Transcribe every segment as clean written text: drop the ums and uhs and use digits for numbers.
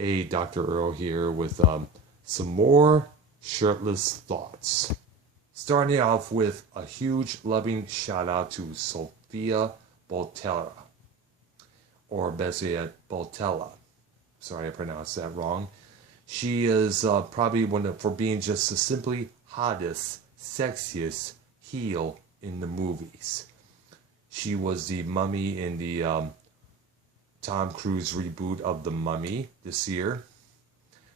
Hey, Dr. Earl here with some more shirtless thoughts. Starting off with a huge loving shout out to Sofia Boutella, or best yet, Boutella. Sorry I pronounced that wrong. She is probably for being just the simply hottest, sexiest heel in the movies. She was the mummy in the Tom Cruise reboot of The Mummy this year.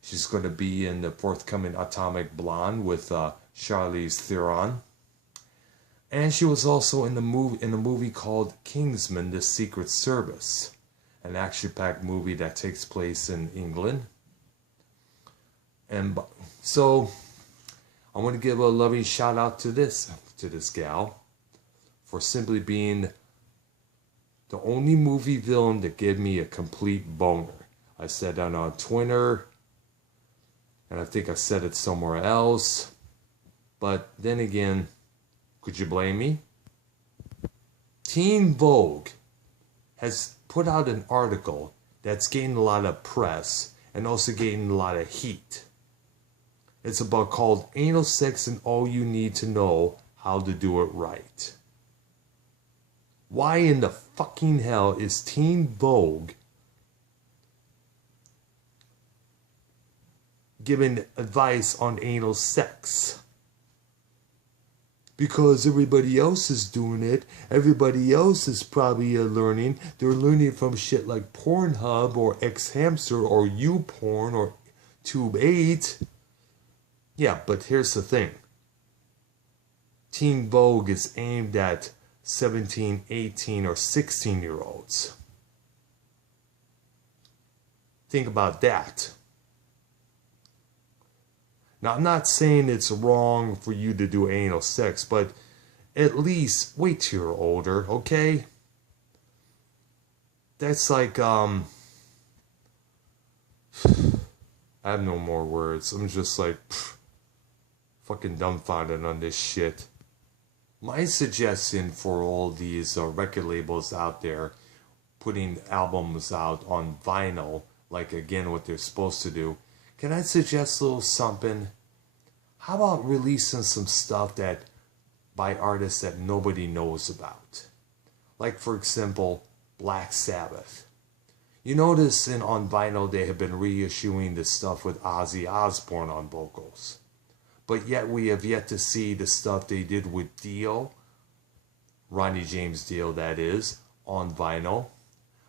She's going to be in the forthcoming Atomic Blonde with Charlize Theron. And she was also in a movie called Kingsman: The Secret Service, an action-packed movie that takes place in England. And so I want to give a loving shout out to this gal for simply being the only movie villain that gave me a complete boner. I said that on Twitter, and I think I said it somewhere else. But then again, could you blame me? Teen Vogue has put out an article that's getting a lot of press and also getting a lot of heat. It's called Anal Sex and All You Need to Know How to Do It Right. Why in the fucking hell is Teen Vogue giving advice on anal sex? Because everybody else is doing it. Everybody else is probably learning. They're learning from shit like Pornhub or X-Hamster or YouPorn or Tube 8. Yeah, but here's the thing. Teen Vogue is aimed at 17, 18, or 16-year-olds. Think about that. Now, I'm not saying it's wrong for you to do anal sex, but at least wait till you're older, okay? That's like, I have no more words. I'm just like, fucking dumbfounded on this shit. My suggestion for all these record labels out there putting albums out on vinyl, like again what they're supposed to do, can I suggest a little something? How about releasing some stuff that by artists that nobody knows about? Like, for example, Black Sabbath. You notice on vinyl they have been reissuing the stuff with Ozzy Osbourne on vocals. But yet we have yet to see the stuff they did with Dio, Ronnie James Dio that is, on vinyl.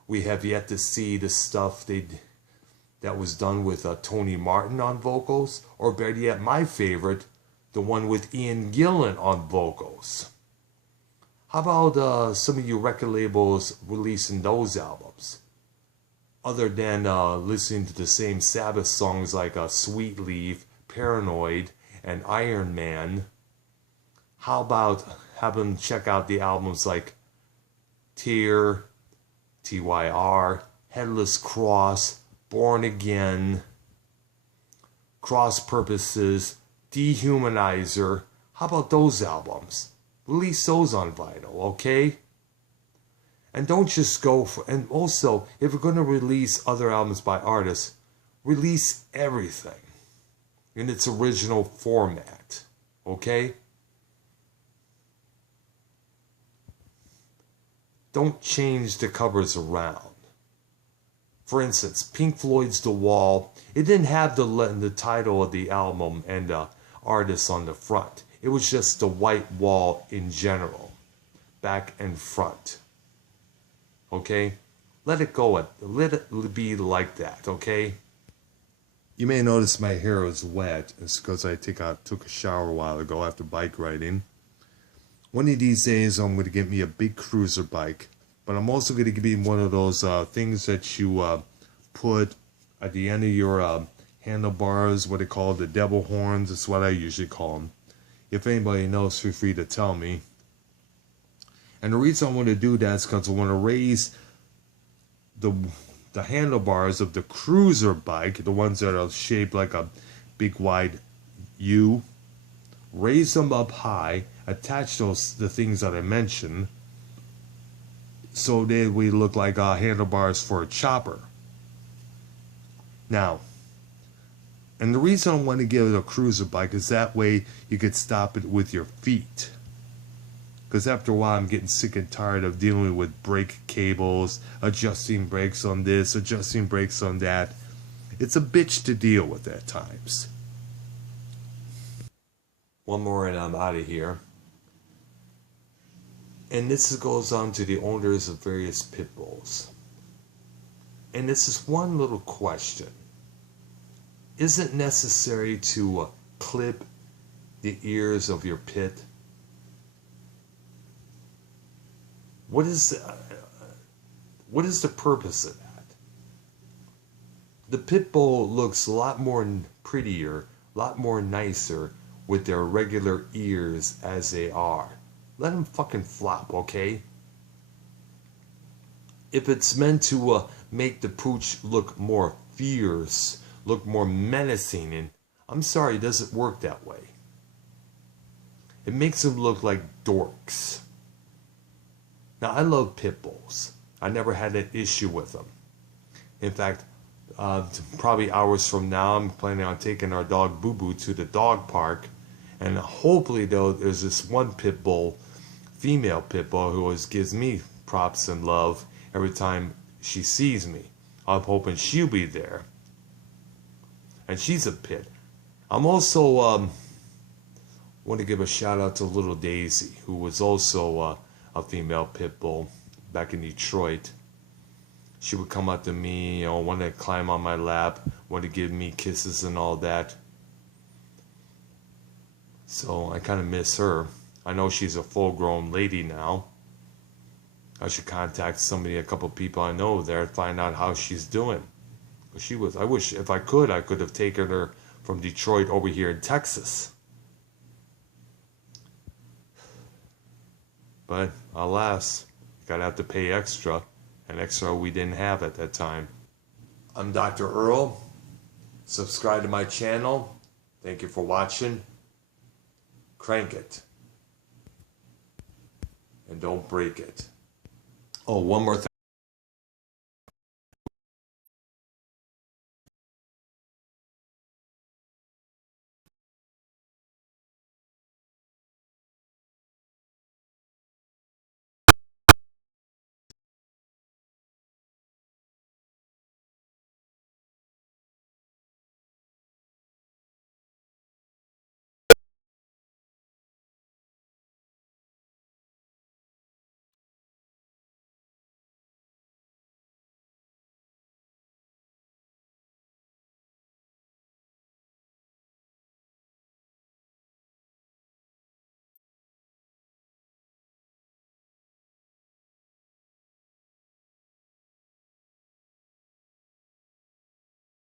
We have yet to see the stuff that was done with Tony Martin on vocals, or better yet, my favorite, the one with Ian Gillan on vocals. How about some of you record labels releasing those albums? Other than listening to the same Sabbath songs like Sweet Leaf, Paranoid, and Iron Man, how about having them check out the albums like Tyr, Tyr, Headless Cross, Born Again, Cross Purposes, Dehumanizer? How about those albums? Release those on vinyl, okay? And don't just go for, and also, if you're going to release other albums by artists, release everything in its original format, okay? Don't change the covers around. For instance, Pink Floyd's The Wall, it didn't have the title of the album and the artist on the front. It was just the white wall in general, back and front. Okay? Let it go. Let it be like that, okay? You may notice my hair is wet. It's because I took a shower a while ago after bike riding. One of these days, I'm going to get me a big cruiser bike. But I'm also going to give you one of those things that you put at the end of your handlebars, what they call the devil horns. That's what I usually call them. If anybody knows, feel free to tell me. And the reason I want to do that is because I want to raise the handlebars of the cruiser bike, the ones that are shaped like a big wide U. Raise them up high, attach the things that I mentioned, so they we look like handlebars for a chopper. Now, and the reason I want to give it a cruiser bike is that way you could stop it with your feet. Because after a while I'm getting sick and tired of dealing with brake cables, adjusting brakes on this, adjusting brakes on that. It's a bitch to deal with at times. One more and I'm out of here. And this goes on to the owners of various pit bulls. And this is one little question. Is it necessary to clip the ears of your pit? What is the purpose of that? The pit bull looks a lot more prettier, a lot more nicer with their regular ears as they are. Let them fucking flop, okay? If it's meant to make the pooch look more fierce, look more menacing, and I'm sorry, it doesn't work that way. It makes them look like dorks. Now, I love pit bulls. I never had an issue with them. In fact, probably hours from now, I'm planning on taking our dog Boo Boo to the dog park. And hopefully, though, there's this one pit bull, female pit bull, who always gives me props and love every time she sees me. I'm hoping she'll be there. And she's a pit. I'm also want to give a shout out to little Daisy, who was also a female pit bull back in Detroit. She would come up to me, you know, want to climb on my lap, want to give me kisses and all that. So I kind of miss her. I know she's a full-grown lady now. I should contact somebody, a couple people I know there, and find out how she's doing. She was. I wish if I could have taken her from Detroit over here in Texas. But alas, gotta have to pay extra, and extra we didn't have at that time. I'm Dr. Earl. Subscribe to my channel. Thank you for watching. Crank it. And don't break it. Oh, one more thing.